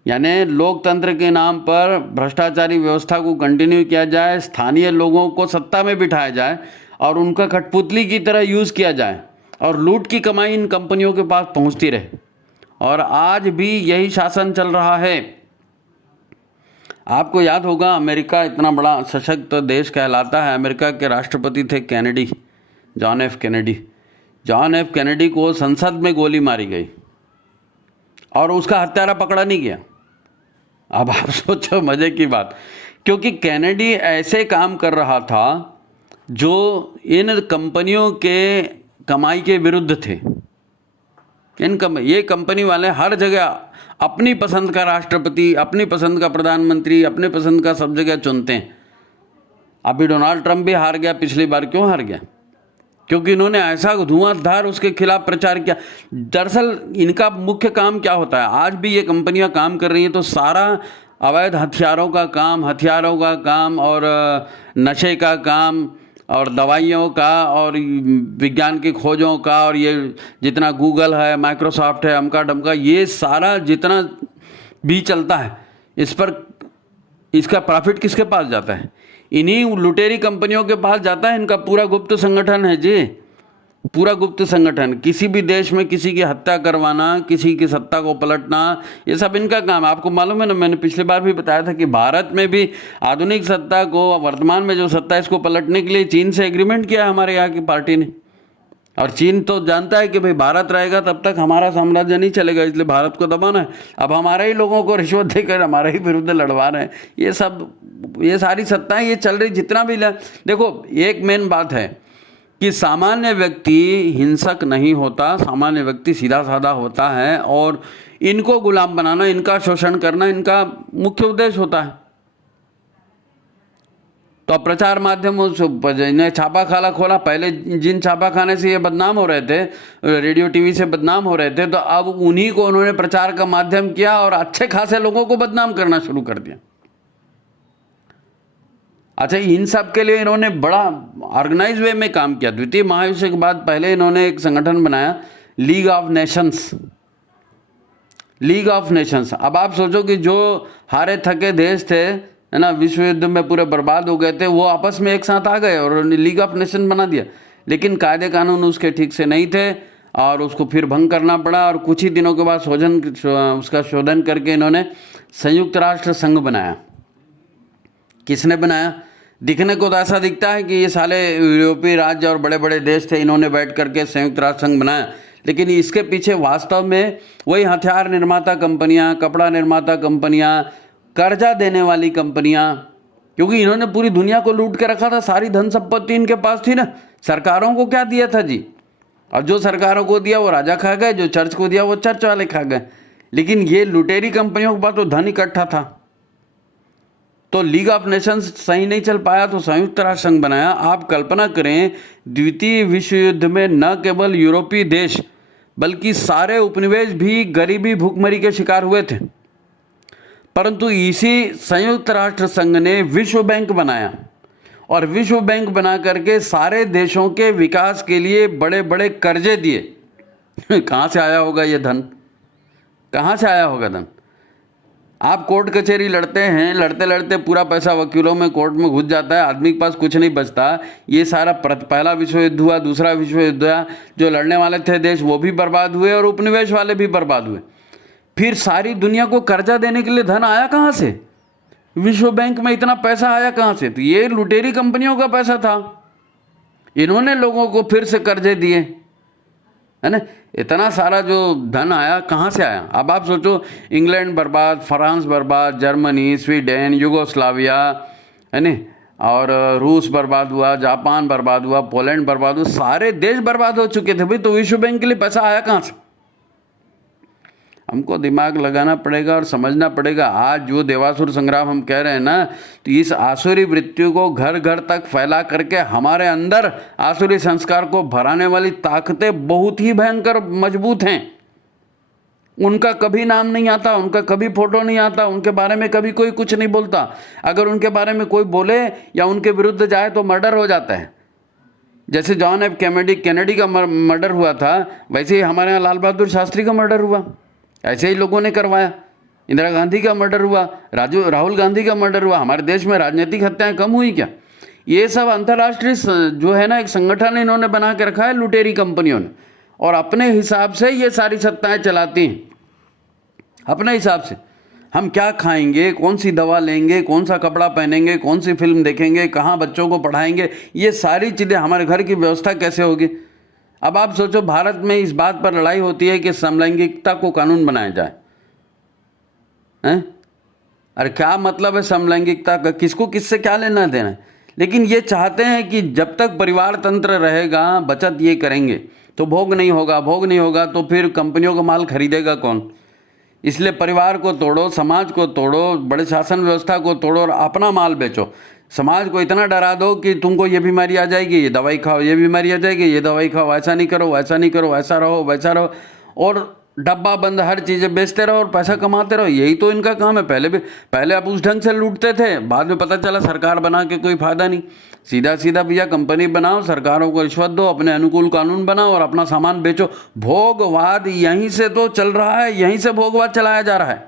यानी लोकतंत्र के नाम पर भ्रष्टाचारी व्यवस्था को कंटिन्यू किया जाए, स्थानीय लोगों को सत्ता में बिठाया जाए और उनका कठपुतली की तरह यूज़ किया जाए, और लूट की कमाई इन कंपनियों के पास पहुंचती रहे। और आज भी यही शासन चल रहा है। आपको याद होगा, अमेरिका इतना बड़ा सशक्त देश कहलाता है। अमेरिका के राष्ट्रपति थे Kennedy, John F Kennedy. John F Kennedy को संसद में गोली मारी गई और उसका हत्यारा पकड़ा नहीं गया। अब आप सोचो मज़े की बात, क्योंकि कैनेडी ऐसे काम कर रहा था जो इन कंपनियों के कमाई के विरुद्ध थे। ये कंपनी वाले हर जगह अपनी पसंद का राष्ट्रपति, अपनी पसंद का प्रधानमंत्री, अपने पसंद का सब जगह चुनते हैं। अभी डोनाल्ड ट्रंप भी हार गया पिछली बार। क्यों हार गया? क्योंकि इन्होंने ऐसा धुआंधार उसके खिलाफ प्रचार किया। दरअसल इनका मुख्य काम क्या होता है, आज भी ये कंपनियां काम कर रही हैं तो सारा अवैध हथियारों का काम और नशे का काम और दवाइयों का और विज्ञान की खोजों का, और ये जितना गूगल है, माइक्रोसॉफ्ट है, अमका डमका, ये सारा जितना भी चलता है, इस पर इसका प्रॉफिट किसके पास जाता है? इन्हीं लुटेरी कंपनियों के पास जाता है। इनका पूरा गुप्त संगठन है जी, पूरा गुप्त संगठन। किसी भी देश में किसी की हत्या करवाना, किसी की सत्ता को पलटना, ये सब इनका काम है। आपको मालूम है ना, मैंने पिछली बार भी बताया था कि भारत में भी आधुनिक सत्ता को, वर्तमान में जो सत्ता है, इसको पलटने के लिए चीन से एग्रीमेंट किया है हमारे यहाँ की पार्टी ने। और चीन तो जानता है कि भाई भारत रहेगा तब तक हमारा साम्राज्य नहीं चलेगा, इसलिए भारत को दबाना है। अब हमारे ही लोगों को रिश्वत देकर हमारे ही विरुद्ध लड़वा रहे हैं। ये सारी सत्ताएं ये चल रही, जितना भी देखो, एक मेन बात है कि सामान्य व्यक्ति हिंसक नहीं होता, सामान्य व्यक्ति सीधा साधा होता है और इनको गुलाम बनाना, इनका शोषण करना इनका मुख्य उद्देश्य होता है। तो प्रचार माध्यमों से ने छापा खाना खोला, पहले जिन छापा खाने से ये बदनाम हो रहे थे, रेडियो टीवी से बदनाम हो रहे थे, तो अब उन्हीं को उन्होंने प्रचार का माध्यम किया और अच्छे खासे लोगों को बदनाम करना शुरू कर दिया। अच्छा, इन सब के लिए इन्होंने बड़ा ऑर्गेनाइज वे में काम किया। द्वितीय महायुद्ध के बाद पहले इन्होंने एक संगठन बनाया, league of Nations. League of Nations. अब आप सोचो कि जो हारे थके देश थे, है ना, विश्व युद्ध में पूरे बर्बाद हो गए थे, वो आपस में एक साथ आ गए और लीग ऑफ नेशन बना दिया। लेकिन कायदे कानून उसके ठीक से नहीं थे और उसको फिर भंग करना पड़ा और कुछ ही दिनों के बाद उसका शोधन करके इन्होंने संयुक्त राष्ट्र संघ बनाया। किसने बनाया? दिखने को तो ऐसा दिखता है कि ये साले यूरोपीय राज्य और बड़े बड़े देश थे, इन्होंने बैठ करके संयुक्त राष्ट्र संघ बनाया, लेकिन इसके पीछे वास्तव में वही हथियार निर्माता कंपनियां, कपड़ा निर्माता कंपनियां, कर्जा देने वाली कंपनियां, क्योंकि इन्होंने पूरी दुनिया को लूट के रखा था, सारी धन संपत्ति इनके पास थी ना। सरकारों को क्या दिया था जी? और जो सरकारों को दिया वो राजा खा गए, जो चर्च को दिया वो चर्च वाले खा गए। लेकिन ये लुटेरी कंपनियों के पास तो धन इकट्ठा था। तो लीग ऑफ नेशंस सही नहीं चल पाया तो संयुक्त राष्ट्र संघ बनाया। आप कल्पना करें, द्वितीय विश्व युद्ध में न केवल यूरोपीय देश बल्कि सारे उपनिवेश भी गरीबी भूखमरी के शिकार हुए थे, परंतु इसी संयुक्त राष्ट्र संघ ने विश्व बैंक बनाया और विश्व बैंक बना करके सारे देशों के विकास के लिए बड़े बड़े कर्जे दिए। कहाँ से आया होगा ये धन? कहाँ से आया होगा धन? आप कोर्ट कचहरी लड़ते हैं, लड़ते लड़ते पूरा पैसा वकीलों में, कोर्ट में घुस जाता है, आदमी के पास कुछ नहीं बचता। ये सारा पहला विश्व युद्ध हुआ, दूसरा विश्व युद्ध हुआ, जो लड़ने वाले थे देश वो भी बर्बाद हुए और उपनिवेश वाले भी बर्बाद हुए। फिर सारी दुनिया को कर्जा देने के लिए धन आया कहाँ से? विश्व बैंक में इतना पैसा आया कहाँ से? तो ये लुटेरी कंपनियों का पैसा था, इन्होंने लोगों को फिर से कर्जे दिए, है ना। इतना सारा जो धन आया कहाँ से आया? अब आप सोचो, इंग्लैंड बर्बाद, फ्रांस बर्बाद, जर्मनी, स्वीडन, युगोस्लाविया, है ना, और रूस बर्बाद हुआ, जापान बर्बाद हुआ, पोलैंड बर्बाद हुआ, सारे देश बर्बाद हो चुके थे भाई। तो विश्व बैंक के लिए पैसा आया कहाँ से? हमको दिमाग लगाना पड़ेगा और समझना पड़ेगा। आज जो देवासुर संग्राम हम कह रहे हैं ना, तो इस आसुरी वृत्तियों को घर घर तक फैला करके हमारे अंदर आसुरी संस्कार को भराने वाली ताकतें बहुत ही भयंकर मजबूत हैं। उनका कभी नाम नहीं आता, उनका कभी फोटो नहीं आता, उनके बारे में कभी कोई कुछ नहीं बोलता। अगर उनके बारे में कोई बोले या उनके विरुद्ध जाए तो मर्डर हो जाता है। जैसे जॉन एफ कैनेडी का मर्डर हुआ था, वैसे ही हमारे यहाँ लाल बहादुर शास्त्री का मर्डर हुआ, ऐसे ही लोगों ने करवाया। इंदिरा गांधी का मर्डर हुआ, राहुल गांधी का मर्डर हुआ। हमारे देश में राजनीतिक हत्याएं कम हुई क्या? ये सब अंतर्राष्ट्रीय जो है ना, एक संगठन इन्होंने बना के रखा है लुटेरी कंपनियों ने, और अपने हिसाब से ये सारी सत्ताएं चलाती हैं। अपने हिसाब से हम क्या खाएंगे, कौन सी दवा लेंगे, कौन सा कपड़ा पहनेंगे, कौन सी फिल्म देखेंगे, कहाँ बच्चों को पढ़ाएंगे, ये सारी चीज़ें, हमारे घर की व्यवस्था कैसे होगी। अब आप सोचो, भारत में इस बात पर लड़ाई होती है कि समलैंगिकता को कानून बनाया जाए, हैं? अरे क्या मतलब है समलैंगिकता का? किसको किससे क्या लेना देना है? लेकिन ये चाहते हैं कि जब तक परिवार तंत्र रहेगा, बचत ये करेंगे तो भोग नहीं होगा, भोग नहीं होगा तो फिर कंपनियों का माल खरीदेगा कौन? इसलिए परिवार को तोड़ो, समाज को तोड़ो, बड़े शासन व्यवस्था को तोड़ो और अपना माल बेचो। समाज को इतना डरा दो कि तुमको ये बीमारी आ जाएगी, ये दवाई खाओ, ये बीमारी आ जाएगी, ये दवाई खाओ, ऐसा नहीं करो, वैसा नहीं करो, ऐसा रहो, वैसा रहो, और डब्बा बंद हर चीज़ें बेचते रहो और पैसा कमाते रहो। यही तो इनका काम है। पहले आप उस ढंग से लूटते थे, बाद में पता चला सरकार बना के कोई फ़ायदा नहीं। सीधा सीधा भैया कंपनी बनाओ, सरकारों को रिश्वत दो, अपने अनुकूल कानून बनाओ और अपना सामान बेचो। भोगवाद यहीं से तो चल रहा है, यहीं से भोगवाद चलाया जा रहा है।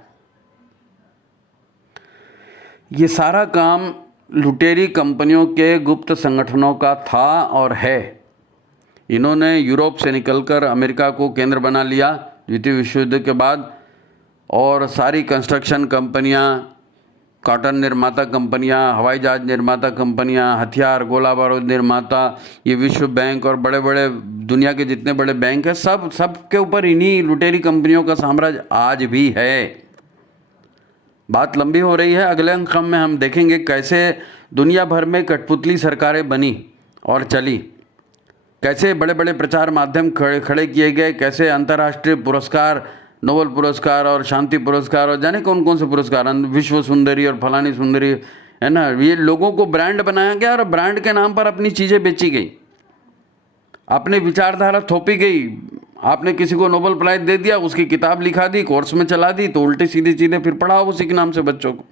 ये सारा काम लुटेरी कंपनियों के गुप्त संगठनों का था और है। इन्होंने यूरोप से निकलकर अमेरिका को केंद्र बना लिया द्वितीय विश्व युद्ध के बाद, और सारी कंस्ट्रक्शन कंपनियां, कॉटन निर्माता कंपनियां, हवाई जहाज निर्माता कंपनियां, हथियार गोला बारूद निर्माता, ये विश्व बैंक और बड़े बड़े दुनिया के जितने बड़े बैंक हैं, सब के ऊपर इन्हीं लुटेरी कंपनियों का साम्राज्य आज भी है। बात लंबी हो रही है, अगले अंक में हम देखेंगे कैसे दुनिया भर में कठपुतली सरकारें बनी और चली। कैसे बड़े बड़े प्रचार माध्यम खड़े किए गए, कैसे अंतर्राष्ट्रीय पुरस्कार, नोबेल पुरस्कार और शांति पुरस्कार और जाने कौन कौन से पुरस्कार, विश्व सुंदरी और फलानी सुंदरी, है ना, ये लोगों को ब्रांड बनाया गया और ब्रांड के नाम पर अपनी चीज़ें बेची गई, अपनी विचारधारा थोपी गई। आपने किसी को नोबेल प्राइज दे दिया, उसकी किताब लिखा दी, कोर्स में चला दी, तो उल्टे सीधे सीधे फिर पढ़ाओ उसी के नाम से बच्चों को।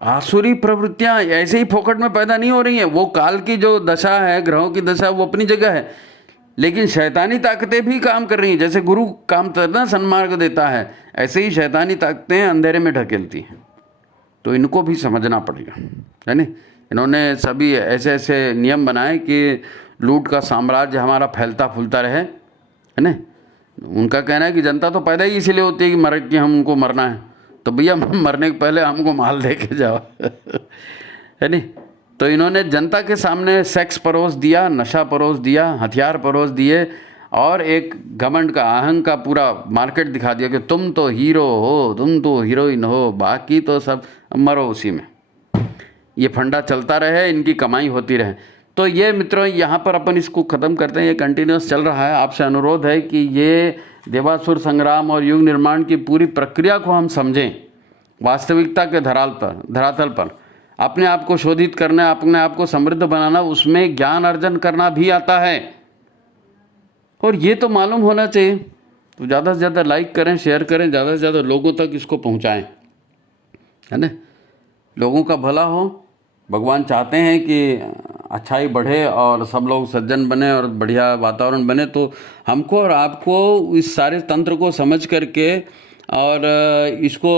आसुरी प्रवृत्तियां ऐसे ही फोकट में पैदा नहीं हो रही हैं। वो काल की जो दशा है, ग्रहों की दशा, वो अपनी जगह है, लेकिन शैतानी ताकतें भी काम कर रही हैं। जैसे गुरु काम करना सन्मार्ग देता है, ऐसे ही शैतानी ताकतें अंधेरे में ढकेलती हैं। तो इनको भी समझना पड़ेगा, है ना। इन्होंने सभी ऐसे ऐसे नियम बनाए कि लूट का साम्राज्य हमारा फैलता फूलता रहे, है ना। उनका कहना है कि जनता तो पैदा ही इसीलिए होती है कि मर के हम उनको मरना है, तो भैया मरने के पहले हमको माल दे के जाओ है नहीं। तो इन्होंने जनता के सामने सेक्स परोस दिया, नशा परोस दिया, हथियार परोस दिए और एक घमंड का, अहंग का पूरा मार्केट दिखा दिया कि तुम तो हीरो हो, तुम तो हीरोइन हो, बाकी तो सब मरो उसी में। ये फंडा चलता रहे, इनकी कमाई होती रहे। तो ये मित्रों यहाँ पर अपन इसको ख़त्म करते हैं, ये कंटिन्यूस चल रहा है। आपसे अनुरोध है कि ये देवासुर संग्राम और युग निर्माण की पूरी प्रक्रिया को हम समझें, वास्तविकता के धरातल पर अपने आप को शोधित करना, अपने आप को समृद्ध बनाना, उसमें ज्ञान अर्जन करना भी आता है, और ये तो मालूम होना चाहिए। तो ज़्यादा से ज़्यादा लाइक करें, शेयर करें, ज़्यादा से ज़्यादा लोगों तक इसको पहुँचाएँ, है ना। लोगों का भला हो। भगवान चाहते हैं कि अच्छाई बढ़े और सब लोग सज्जन बने और बढ़िया वातावरण बने। तो हमको और आपको इस सारे तंत्र को समझ करके और इसको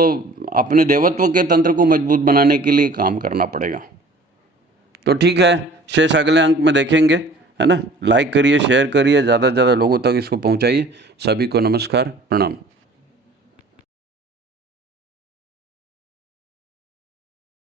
अपने देवत्व के तंत्र को मजबूत बनाने के लिए काम करना पड़ेगा। तो ठीक है, शेष अगले अंक में देखेंगे, है ना। लाइक करिए, शेयर करिए, ज़्यादा से ज़्यादा लोगों तक इसको पहुंचाइए। सभी को नमस्कार, प्रणाम।